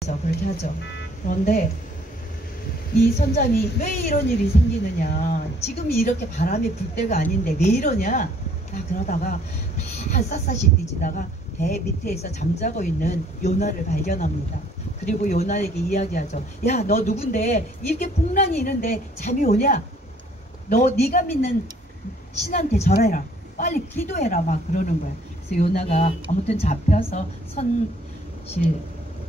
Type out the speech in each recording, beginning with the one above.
그렇게 하죠. 그런데 이 선장이 왜 이런 일이 생기느냐, 지금 이렇게 바람이 불 때가 아닌데 왜 이러냐, 그러다가 다 샅샅이 뒤지다가 배 밑에서 잠자고 있는 요나를 발견합니다. 그리고 요나에게 이야기하죠. 야, 너 누군데 이렇게 풍랑이 있는데 잠이 오냐? 네가 믿는 신한테 절해라, 빨리 기도해라, 막 그러는 거야. 그래서 요나가 아무튼 잡혀서 선실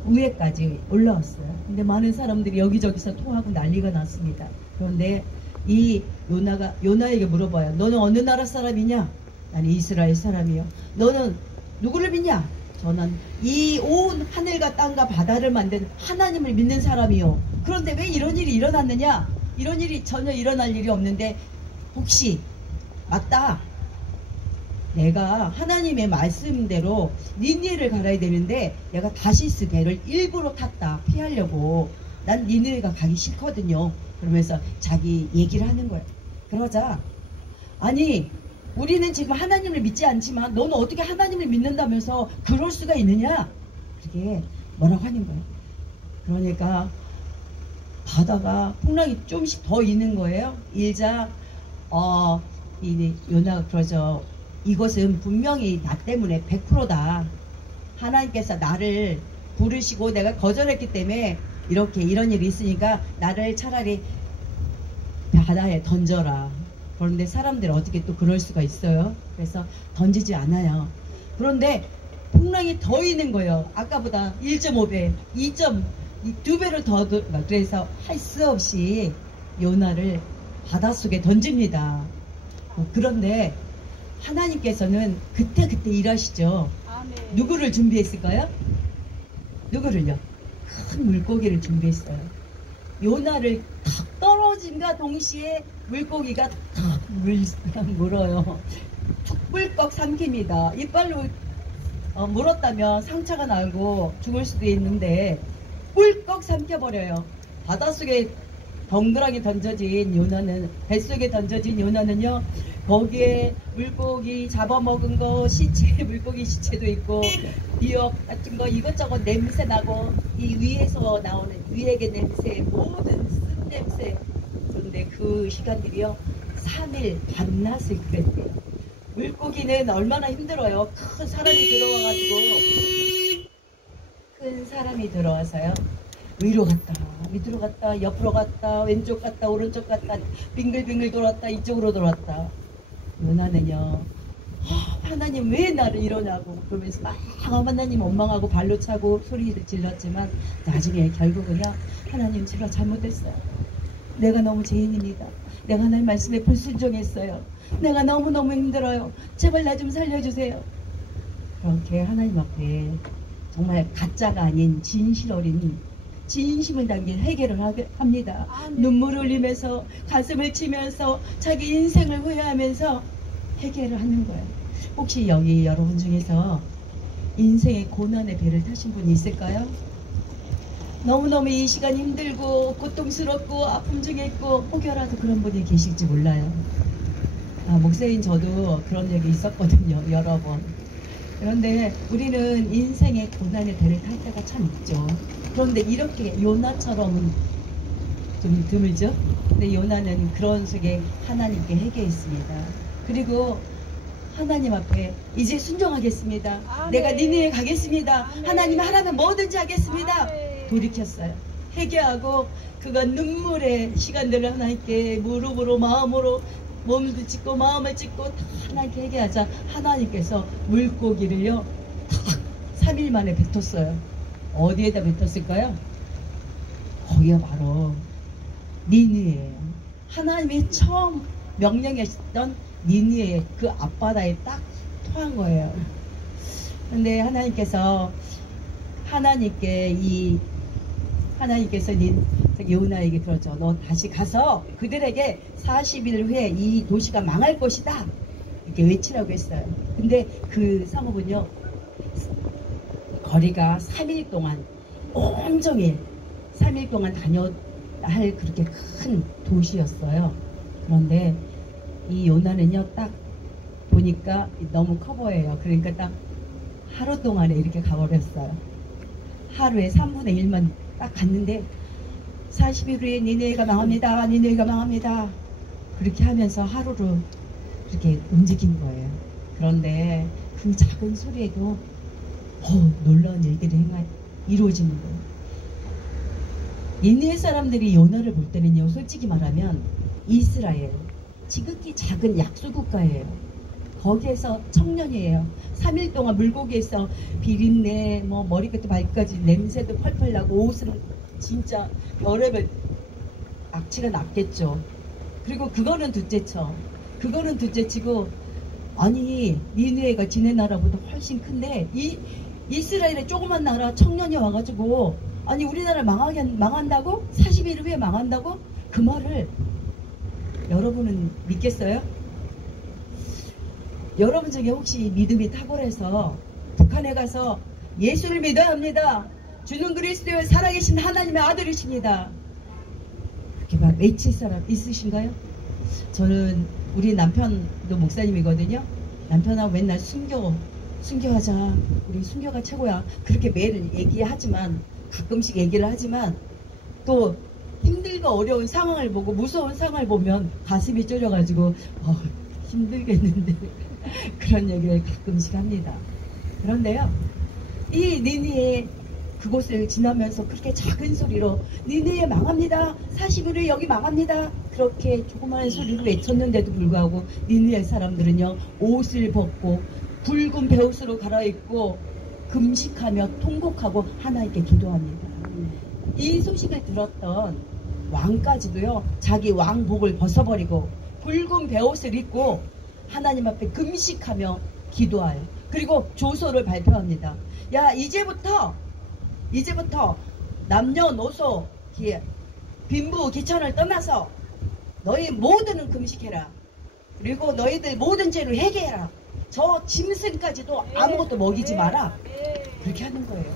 위에까지 올라왔어요. 근데 많은 사람들이 여기저기서 토하고 난리가 났습니다. 그런데 이 요나에게 물어봐요. 너는 어느 나라 사람이냐? 나는 이스라엘 사람이요. 너는 누구를 믿냐? 저는 이 온 하늘과 땅과 바다를 만든 하나님을 믿는 사람이요. 그런데 왜 이런 일이 일어났느냐? 이런 일이 전혀 일어날 일이 없는데, 혹시 맞다, 내가 하나님의 말씀대로 니느웨를 갈아야 되는데 내가 다시스 배를 일부러 탔다, 피하려고. 난 니느웨가 가기 싫거든요. 그러면서 자기 얘기를 하는 거예요. 그러자, 아니 우리는 지금 하나님을 믿지 않지만 너는 어떻게 하나님을 믿는다면서 그럴 수가 있느냐, 그렇게 뭐라고 하는 거예요. 그러니까 바다가 풍랑이 좀씩 더 있는 거예요. 일자 이 요나가 그러죠. 이것은 분명히 나 때문에 100%다. 하나님께서 나를 부르시고 내가 거절했기 때문에 이렇게 이런 일이 있으니까 나를 차라리 바다에 던져라. 그런데 사람들은 어떻게 또 그럴 수가 있어요. 그래서 던지지 않아요. 그런데 풍랑이 더 있는 거예요. 아까보다 1.5배, 2배로 더. 그래서 할 수 없이 요나를 바닷속에 던집니다. 그런데 하나님께서는 그때 일하시죠. 아멘. 누구를 준비했을까요? 누구를요? 큰 물고기를 준비했어요. 요나를 탁 떨어짐과 동시에 물고기가 탁 물어요. 툭불꺽 삼킵니다. 이빨로 물었다면 상처가 나고 죽을 수도 있는데 꿀꺽 삼켜버려요. 바닷속에 덩그러니 던져진 요나는, 뱃속에 던져진 요나는요, 거기에 물고기 잡아먹은 거, 시체, 물고기 시체도 있고, 미역 같은 거 이것저것 냄새 나고, 이 위에서 나오는 위액의 냄새, 모든 쓴 냄새. 그런데 그 시간들이요, 3일 밤낮을 그랬대요. 물고기는 얼마나 힘들어요. 큰 사람이 들어와서요, 위로 갔다 밑으로 갔다 옆으로 갔다 왼쪽 갔다 오른쪽 갔다 빙글빙글 돌았다 이쪽으로 돌았다. 요나는요, 하나님 왜 나를 이러냐고 그러면서 막 하나님 원망하고 발로 차고 소리를 질렀지만 나중에 결국은요, 하나님 제가 잘못했어요. 내가 너무 죄인입니다. 내가 하나님 말씀에 불순종했어요. 내가 너무너무 힘들어요. 제발 나 좀 살려주세요. 그렇게 하나님 앞에 정말 가짜가 아닌 진실 어린 진심을 담긴 해결을 합니다. 눈물을 흘리면서 가슴을 치면서 자기 인생을 후회하면서 해결을 하는 거예요. 혹시 여기 여러분 중에서 인생의 고난의 배를 타신 분이 있을까요? 너무너무 이 시간 힘들고 고통스럽고 아픔 중에 있고 혹여라도 그런 분이 계실지 몰라요. 목사인 저도 그런 적이 있었거든요, 여러 번. 그런데 우리는 인생의 고난의 배를 탈 때가 참 있죠. 그런데 이렇게 요나처럼은 좀 드물죠. 근데 요나는 그런 속에 하나님께 회개했습니다. 그리고 하나님 앞에 이제 순종하겠습니다. 아멘. 내가 니느웨 가겠습니다. 아멘. 하나님 하라면 뭐든지 하겠습니다. 아멘. 돌이켰어요. 회개하고 그가 눈물의 시간들을 하나님께 무릎으로 마음으로 몸도 찢고 마음을 찢고 다 하나님께 회개하자 하나님께서 물고기를요 탁 3일 만에 뱉었어요. 어디에다 뱉었을까요? 거기가 바로 니느웨예요. 하나님이 처음 명령했던 니느웨 그 앞바다에 딱 토한 거예요. 근데 하나님께서 요나에게 그러죠. 너 다시 가서 그들에게 40일 후에 이 도시가 망할 것이다 이렇게 외치라고 했어요. 근데 그 상업은요, 거리가 3일 동안 온종일 3일 동안 다녀야 할 그렇게 큰 도시였어요. 그런데 이 요나는요, 딱 보니까 너무 커 보여요. 그러니까 딱 하루 동안에 이렇게 가버렸어요. 하루에 3분의 1만 딱 갔는데 40일 후에 니네가 망합니다. 니네가 망합니다. 그렇게 하면서 하루를 그렇게 움직인 거예요. 그런데 그 작은 소리에도 놀라운 일들이 이루어지는 거예요. 니느웨 사람들이 요나를 볼 때는요, 솔직히 말하면 이스라엘, 지극히 작은 약소국가예요. 거기에서 청년이에요. 3일 동안 물고기에서 비린내, 머리끝부터 발끝까지 냄새도 펄펄 나고 옷은 진짜 별의별 악취가 났겠죠. 그리고 그거는 둘째쳐. 그거는 둘째치고, 아니 니느웨가 지네 나라보다 훨씬 큰데 이 이스라엘의 조그만 나라 청년이 와가지고 아니 우리나라 망한다고? 40일 후에 망한다고? 그 말을 여러분은 믿겠어요? 여러분 중에 혹시 믿음이 탁월해서 북한에 가서 예수를 믿어야 합니다. 주는 그리스도의 살아계신 하나님의 아들이십니다. 이렇게 막 외칠 사람 있으신가요? 저는 우리 남편도 목사님이거든요. 남편하고 맨날 순교하자. 우리 순교가 최고야. 그렇게 매일 얘기하지만 가끔씩 얘기를 하지만 또 힘들고 어려운 상황을 보고 무서운 상황을 보면 가슴이 쫄려가지고 힘들겠는데 그런 얘기를 가끔씩 합니다. 그런데요, 이 니느웨 그곳을 지나면서 그렇게 작은 소리로 니느웨 망합니다. 40일 후에 여기 망합니다. 그렇게 조그마한 소리로 외쳤는데도 불구하고 니느웨 사람들은요, 옷을 벗고 붉은 베옷으로 갈아입고 금식하며 통곡하고 하나님께 기도합니다. 이 소식을 들었던 왕까지도요, 자기 왕복을 벗어버리고 붉은 베옷을 입고 하나님 앞에 금식하며 기도하여 그리고 조서를 발표합니다. 야, 이제부터 남녀노소 빈부 귀천을 떠나서 너희 모두는 금식해라. 그리고 너희들 모든 죄를 회개해라. 저 짐승까지도 아무것도 먹이지 마라. 그렇게 하는 거예요.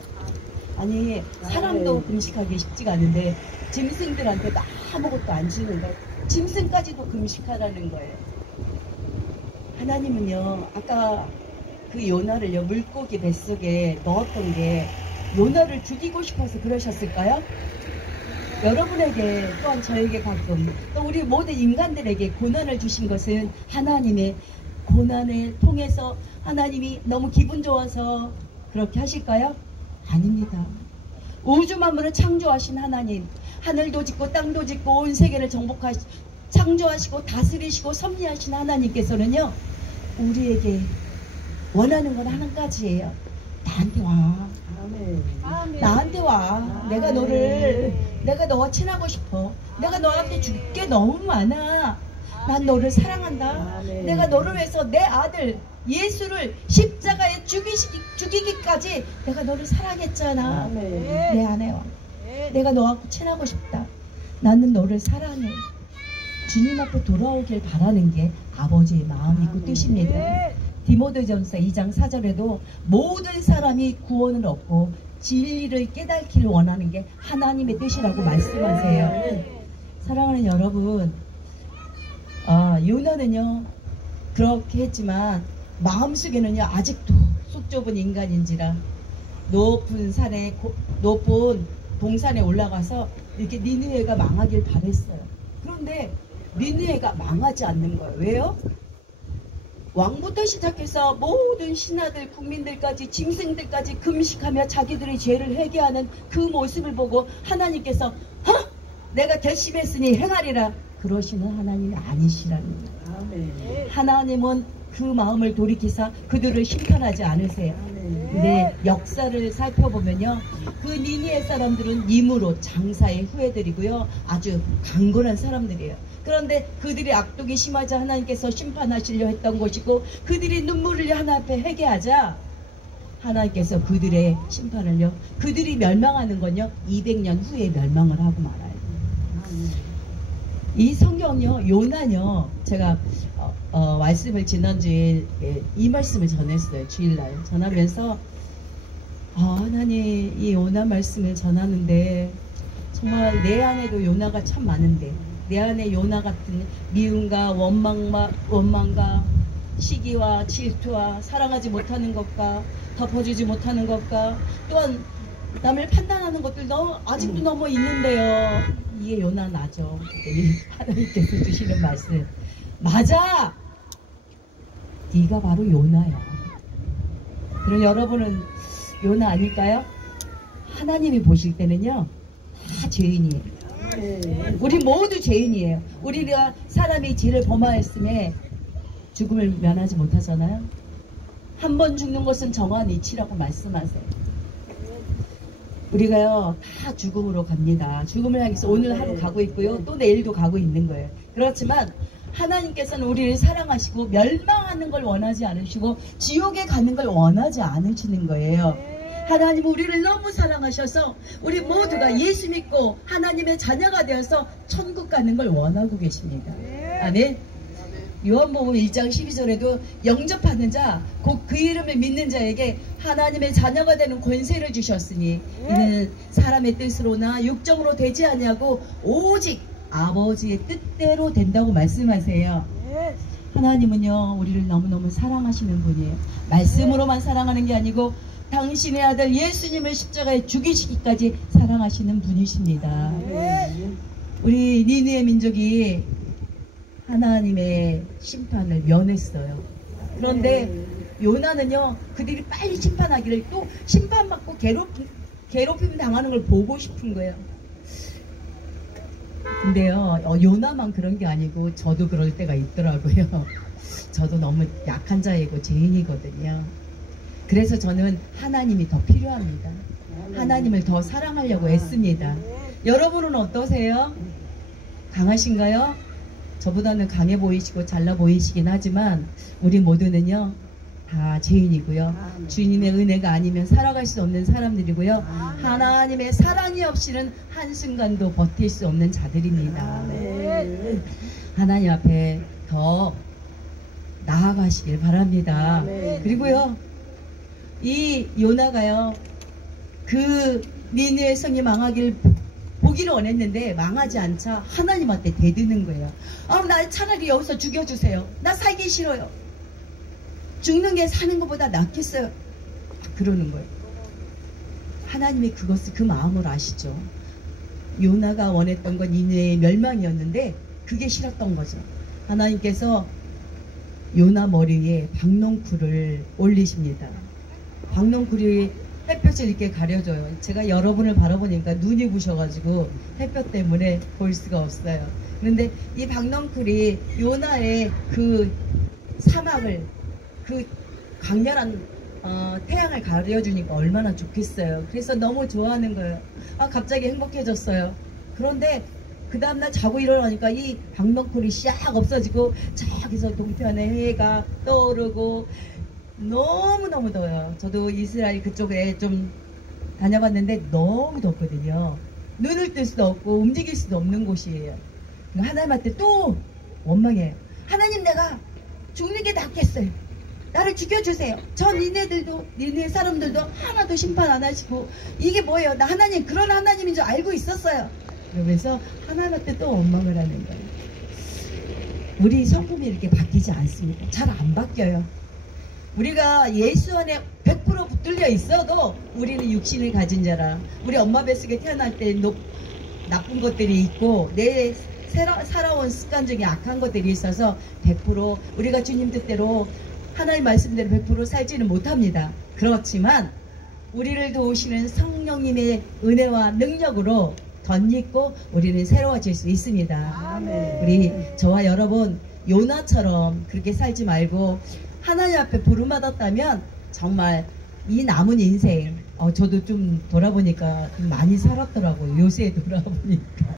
아니 사람도 금식하기 쉽지가 않은데 짐승들한테도 아무것도 안 주는 거예요. 짐승까지도 금식하라는 거예요. 하나님은요, 아까 그 요나를요, 물고기 뱃속에 넣었던 게 요나를 죽이고 싶어서 그러셨을까요? 여러분에게 또한 저에게 가끔 또 우리 모든 인간들에게 고난을 주신 것은 하나님의 고난을 통해서 하나님이 너무 기분 좋아서 그렇게 하실까요? 아닙니다. 우주 만물을 창조하신 하나님, 하늘도 짓고 땅도 짓고 온 세계를 창조하시고 다스리시고 섭리하신 하나님께서는요, 우리에게 원하는 건 한 가지예요. 나한테 와. 아멘. 나한테 와. 아멘. 내가 너와 친하고 싶어. 내가 너한테 줄 게 너무 많아. 난 너를 사랑한다. 아멘. 내가 너를 위해서 내 아들 예수를 십자가에 죽이기까지 내가 너를 사랑했잖아. 아멘. 내 안에 와. 내가 너하고 친하고 싶다. 나는 너를 사랑해. 주님 앞에 돌아오길 바라는 게 아버지의 마음이고 뜻입니다. 디모데전서 2장 4절에도 모든 사람이 구원을 얻고 진리를 깨닫기를 원하는 게 하나님의 뜻이라고 말씀하세요. 사랑하는 여러분, 요나는요 그렇게 했지만 마음속에는요 아직도 속 좁은 인간인지라 높은 동산에 올라가서 이렇게 니느웨가 망하길 바랬어요. 그런데 니느웨가 망하지 않는 거예요. 왜요? 왕부터 시작해서 모든 신하들, 국민들까지, 짐승들까지 금식하며 자기들의 죄를 회개하는 그 모습을 보고 하나님께서 내가 결심했으니 행하리라 그러시는 하나님이 아니시라는 거예요. 아멘. 하나님은 그 마음을 돌이키사 그들을 심판하지 않으세요. 근데 역사를 살펴보면요, 그 니느웨 사람들은 임으로 장사의 후예들이고요, 아주 강건한 사람들이에요. 그런데 그들이 악독이 심하자 하나님께서 심판하시려 했던 것이고, 그들이 눈물을 하나님 앞에 회개하자 하나님께서 그들의 심판을요, 그들이 멸망하는 건요 200년 후에 멸망을 하고 말아요. 이 성경요, 요나요, 제가 말씀을 지난주에 이 말씀을 전했어요. 주일날 전하면서 하나님, 이 요나 말씀을 전하는데 정말 내 안에도 요나가 참 많은데, 내 안에 요나 같은 미움과 원망과 시기와 질투와 사랑하지 못하는 것과 덮어주지 못하는 것과 또한 남을 판단하는 것들도 아직도 너무 있는데요. 이게 요나 나죠. 이 하나님께서 주시는 말씀. 맞아! 네가 바로 요나야. 그럼 여러분은 요나 아닐까요? 하나님이 보실 때는요, 다 죄인이에요. 우리 모두 죄인이에요. 우리가 사람이 죄를 범하였음에 죽음을 면하지 못하잖아요. 한 번 죽는 것은 정한 이치라고 말씀하세요. 우리가요, 다 죽음으로 갑니다. 죽음을 향해서 오늘 하루 가고 있고요, 또 내일도 가고 있는 거예요. 그렇지만 하나님께서는 우리를 사랑하시고 멸망하는 걸 원하지 않으시고 지옥에 가는 걸 원하지 않으시는 거예요. 하나님은 우리를 너무 사랑하셔서 우리 모두가 예수 믿고 하나님의 자녀가 되어서 천국 가는 걸 원하고 계십니다. 아멘. 요한복음 1장 12절에도 영접하는 자, 곧 그 이름을 믿는 자에게 하나님의 자녀가 되는 권세를 주셨으니 이는 사람의 뜻으로나 육정으로 되지 아니하고 오직 아버지의 뜻대로 된다고 말씀하세요. 하나님은요, 우리를 너무너무 사랑하시는 분이에요. 말씀으로만 사랑하는 게 아니고 당신의 아들 예수님을 십자가에 죽이시기까지 사랑하시는 분이십니다. 우리 니느웨 민족이 하나님의 심판을 면했어요. 그런데 요나는요, 그들이 빨리 심판하기를, 또 심판받고 괴롭힘 당하는 걸 보고 싶은 거예요. 근데요, 요나만 그런 게 아니고 저도 그럴 때가 있더라고요. 저도 너무 약한 자이고 죄인이거든요. 그래서 저는 하나님이 더 필요합니다. 하나님을 더 사랑하려고 애씁니다. 여러분은 어떠세요? 강하신가요? 저보다는 강해 보이시고 잘나 보이시긴 하지만 우리 모두는요, 다 죄인이고요. 주님의 은혜가 아니면 살아갈 수 없는 사람들이고요. 하나님의 사랑이 없이는 한순간도 버틸 수 없는 자들입니다. 하나님 앞에 더 나아가시길 바랍니다. 그리고요, 이 요나가요, 그 니느웨 성이 망하길 보기를 원했는데 망하지 않자 하나님한테 대드는 거예요. 나 차라리 여기서 죽여주세요. 나 살기 싫어요. 죽는 게 사는 것보다 낫겠어요. 그러는 거예요. 하나님이 그 마음을 아시죠. 요나가 원했던 건 니느웨의 멸망이었는데 그게 싫었던 거죠. 하나님께서 요나 머리에 박농쿨을 올리십니다. 박농쿨이 햇볕을 이렇게 가려줘요. 제가 여러분을 바라보니까 눈이 부셔가지고 햇볕 때문에 볼 수가 없어요. 그런데 이 박농쿨이 요나의 그 사막을, 그 강렬한 태양을 가려주니까 얼마나 좋겠어요. 그래서 너무 좋아하는 거예요. 갑자기 행복해졌어요. 그런데 그 다음날 자고 일어나니까 이 박농쿨이 싹 없어지고 저기서 동편에 해가 떠오르고 너무너무 더워요. 저도 이스라엘 그쪽에 좀 다녀봤는데 너무 덥거든요. 눈을 뜰 수도 없고 움직일 수도 없는 곳이에요. 하나님한테 또 원망해요. 하나님, 내가 죽는 게 낫겠어요. 나를 죽여주세요. 저 니네 사람들도 하나도 심판 안 하시고 이게 뭐예요? 나 하나님, 그런 하나님인 줄 알고 있었어요. 그러면서 하나님한테 또 원망을 하는 거예요. 우리 성품이 이렇게 바뀌지 않습니다. 잘 안 바뀌어요. 우리가 예수 안에 100% 붙들려 있어도 우리는 육신을 가진 자라, 우리 엄마 뱃속에 태어날 때 나쁜 것들이 있고 내 살아온 습관 중에 악한 것들이 있어서 100% 우리가 주님 뜻대로 하나님 말씀대로 100% 살지는 못합니다. 그렇지만 우리를 도우시는 성령님의 은혜와 능력으로 덧입고 우리는 새로워질 수 있습니다. 아멘. 우리 저와 여러분 요나처럼 그렇게 살지 말고 하나님 앞에 부름받았다면 정말 이 남은 인생, 저도 좀 돌아보니까 좀 많이 살았더라고요. 요새 돌아보니까.